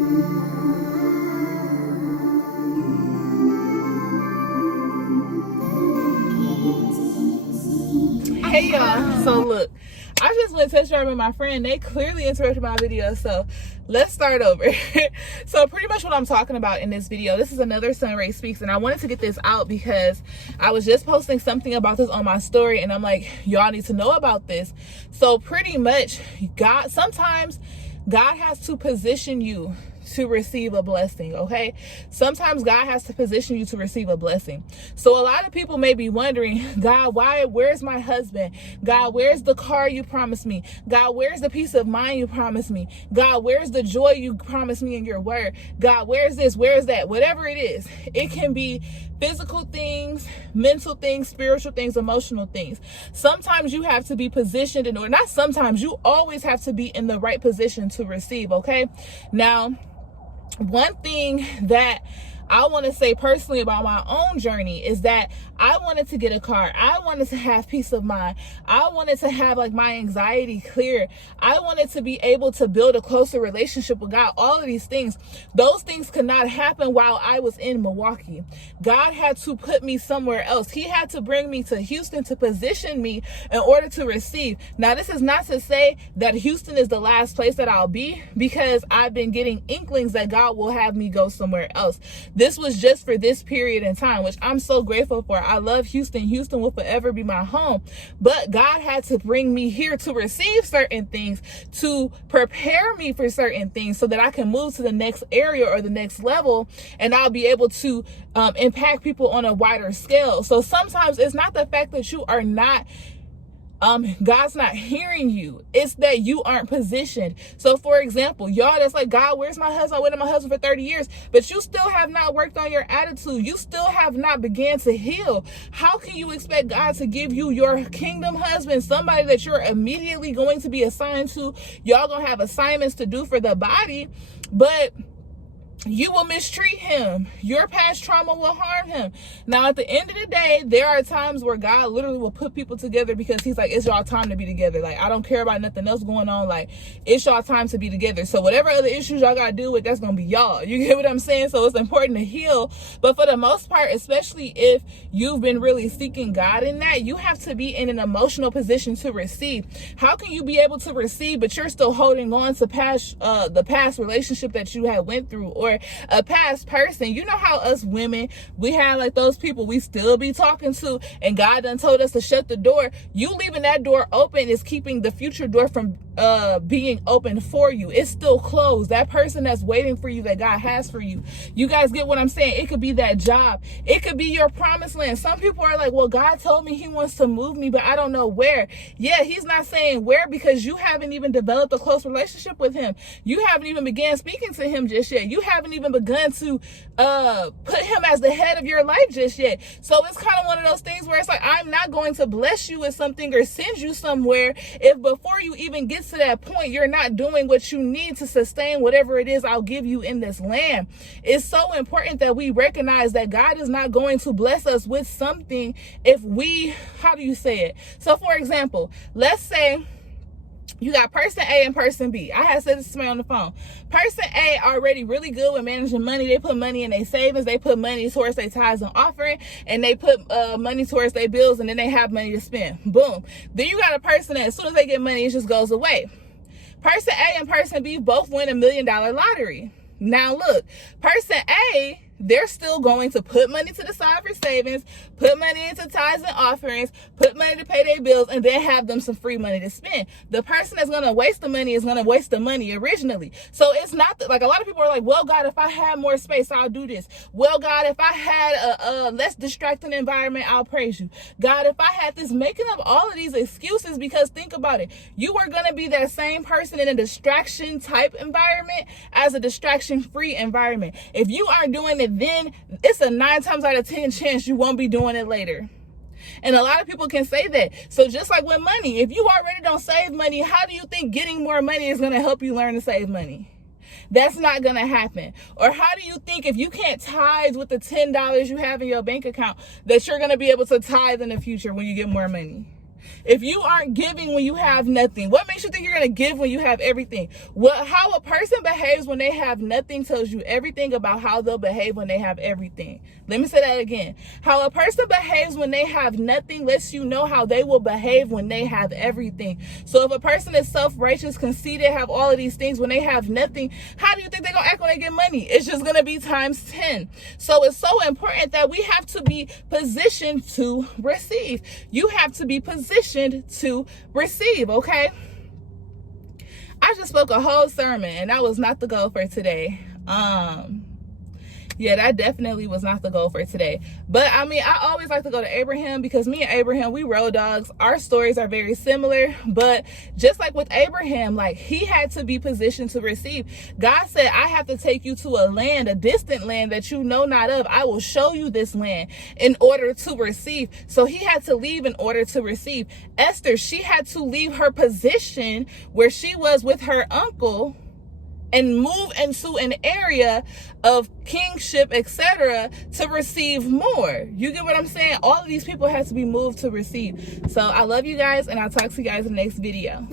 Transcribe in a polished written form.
Hey y'all, so look, I just went test drive with my friend. They clearly interrupted my video, so let's start over. So pretty much what I'm talking about in this video, this is another Sunray Speaks, and I wanted to get this out because I was just posting something about this on my story, and I'm like, y'all need to know about this. So pretty much sometimes God has to position you to receive a blessing, okay? Sometimes God has to position you to receive a blessing. So a lot of people may be wondering, God, where's my husband? God, where's the car you promised me? God, where's the peace of mind you promised me? God, where's the joy you promised me in your word? God, where's this? Where's that? Whatever it is, it can be physical things, mental things, spiritual things, emotional things. Sometimes you have to be positioned in order, not sometimes, you always have to be in the right position to receive, okay? Now, one thing that I want to say personally about my own journey is that I wanted to get a car. I wanted to have peace of mind. I wanted to have like my anxiety clear. I wanted to be able to build a closer relationship with God. All of these things, those things could not happen while I was in Milwaukee. God had to put me somewhere else. He had to bring me to Houston to position me in order to receive. Now, this is not to say that Houston is the last place that I'll be, because I've been getting inklings that God will have me go somewhere else. This was just for this period in time, which I'm so grateful for. I love Houston. Houston will forever be my home. But God had to bring me here to receive certain things, to prepare me for certain things so that I can move to the next area or the next level, and I'll be able to impact people on a wider scale. So sometimes it's not the fact that you are not God's not hearing you. It's that you aren't positioned. So for example, y'all that's like, God, where's my husband? I waited my husband for 30 years, but you still have not worked on your attitude. You still have not began to heal. How can you expect God to give you your kingdom husband, somebody that you're immediately going to be assigned to? Y'all gonna have assignments to do for the body, but you will mistreat him. Your past trauma will harm him. Now, at the end of the day, there are times where God literally will put people together because he's like, it's y'all time to be together. Like, I don't care about nothing else going on. Like, it's y'all time to be together. So whatever other issues y'all got to deal with, that's going to be y'all. You get what I'm saying? So it's important to heal. But for the most part, especially if you've been really seeking God in that, you have to be in an emotional position to receive. How can you be able to receive, but you're still holding on to the past relationship that you had went through, or a past person? You know how us women, we have like those people we still be talking to, and God done told us to shut the door. You leaving that door open is keeping the future door from being open for you. It's still closed. That person that's waiting for you, that God has for you. You guys get what I'm saying? It could be that job. It could be your promised land. Some people are like, well, God told me he wants to move me, but I don't know where. Yeah, he's not saying where because you haven't even developed a close relationship with him. You haven't even began speaking to him just yet. You haven't even begun to put him as the head of your life just yet. So it's kind of one of those things where it's like, I'm not going to bless you with something or send you somewhere if before you even get to that point, you're not doing what you need to sustain whatever it is I'll give you in this land. It's so important that we recognize that God is not going to bless us with something if we, how do you say it? So for example, let's say you got person A and person B. I had said this to somebody on the phone. Person A already really good with managing money. They put money in their savings. They put money towards their tithes and offering. And they put money towards their bills. And then they have money to spend. Boom. Then you got a person that as soon as they get money, it just goes away. Person A and person B both win $1 million lottery. Now look, person A, they're still going to put money to the side for savings, put money into tithes and offerings, put money to pay their bills, and then have them some free money to spend. The person that's going to waste the money is going to waste the money originally. So it's not that, like, a lot of people are like, well, God, if I had more space, I'll do this. Well, God, if I had a less distracting environment, I'll praise you. God, if I had this, making up all of these excuses, because think about it. You are going to be that same person in a distraction type environment as a distraction free environment. If you aren't doing it then, it's a 9 times out of 10 chance you won't be doing it later. And a lot of people can say that. So just like with money, if you already don't save money, how do you think getting more money is going to help you learn to save money? That's not going to happen. Or how do you think if you can't tithe with the $10 you have in your bank account that you're going to be able to tithe in the future when you get more money? If you aren't giving when you have nothing, what makes you think you're going to give when you have everything? How a person behaves when they have nothing tells you everything about how they'll behave when they have everything. Let me say that again. How a person behaves when they have nothing lets you know how they will behave when they have everything. So if a person is self-righteous, conceited, have all of these things, when they have nothing, how do you think they're going to act when they get money? It's just going to be times 10. So it's so important that we have to be positioned to receive. You have to be positioned to receive, okay? I just spoke a whole sermon, and that was not the goal for today. Yeah, that definitely was not the goal for today. But I mean, I always like to go to Abraham because me and Abraham, we road dogs. Our stories are very similar. But just like with Abraham, like, he had to be positioned to receive. God said, I have to take you to a land, a distant land that you know not of. I will show you this land in order to receive. So he had to leave in order to receive. Esther, she had to leave her position where she was with her uncle and move into an area of kingship, etc., to receive more. You get what I'm saying? All of these people have to be moved to receive. So I love you guys, and I'll talk to you guys in the next video.